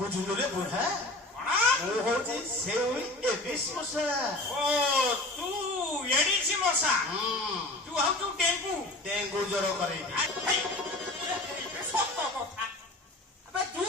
ବୁଝିଲୁ ରେ ବୁଢା କଣ ମୁଁ ହଉଛି ସେଇ ଏଡିସ୍ ମଶା। ଓ ତୁ ଏଡିସି ମଶା ତୁ ହଉଛୁ ଡେଙ୍ଗୁ ଡେଙ୍ଗୁ ଜ୍ୱର କରେଇବି। ସତ କଥା ଆବେ ତୁ